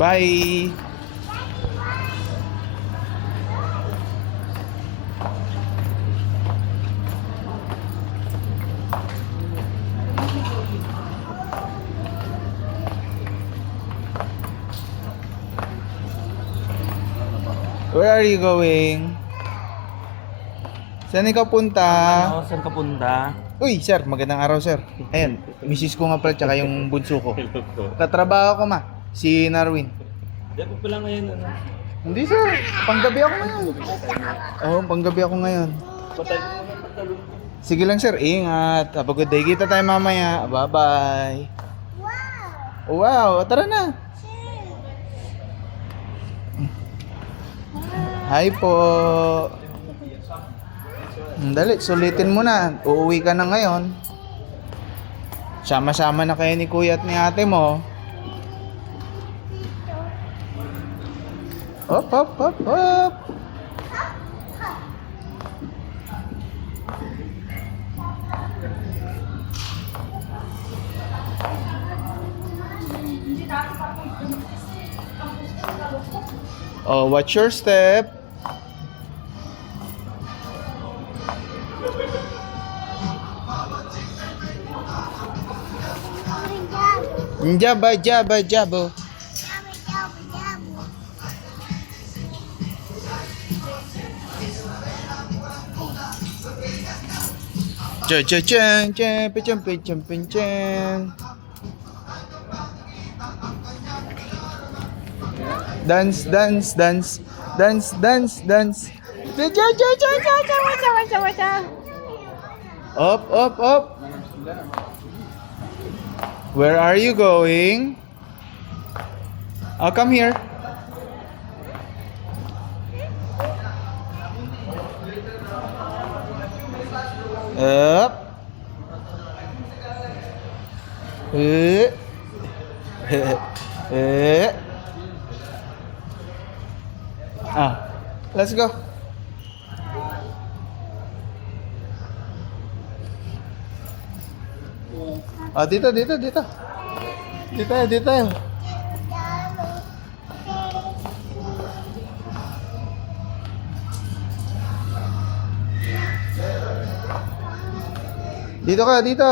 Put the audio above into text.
Bye! Where are you going? Saan ikaw punta? Ano, saan ka punta? Uy, sir, magandang araw, sir. Ayan, misis ko nga pala, tsaka yung bunso ko. Hello po. Katrabaho ko, ma. Si Narwin. Di po pala ngayon, ano? Hindi, sir. Panggabi ako ngayon. Oo, panggabi ako ngayon. Patay ko muna pagtalong. Sige lang, sir. Ingat. Have a good day. Kita tayo mamaya. Bye-bye. Wow, tara na. Hi po. Dali, sulitin mo na. Uuwi ka na ngayon. Sama-sama na kayo ni kuya at ni ate mo. Hop, hop, hop, hop. Oh, watch your step. Jaba, jaba, jabo. Chen, chen, chen, chen, chen, chen, chen, chen. Dance, dance, dance, dance, dance, dance. Up, up, up. Where are you going? I'll come here. Up. Let's go. Dito, dito, dito. Dito, dito. Dito ka, dito.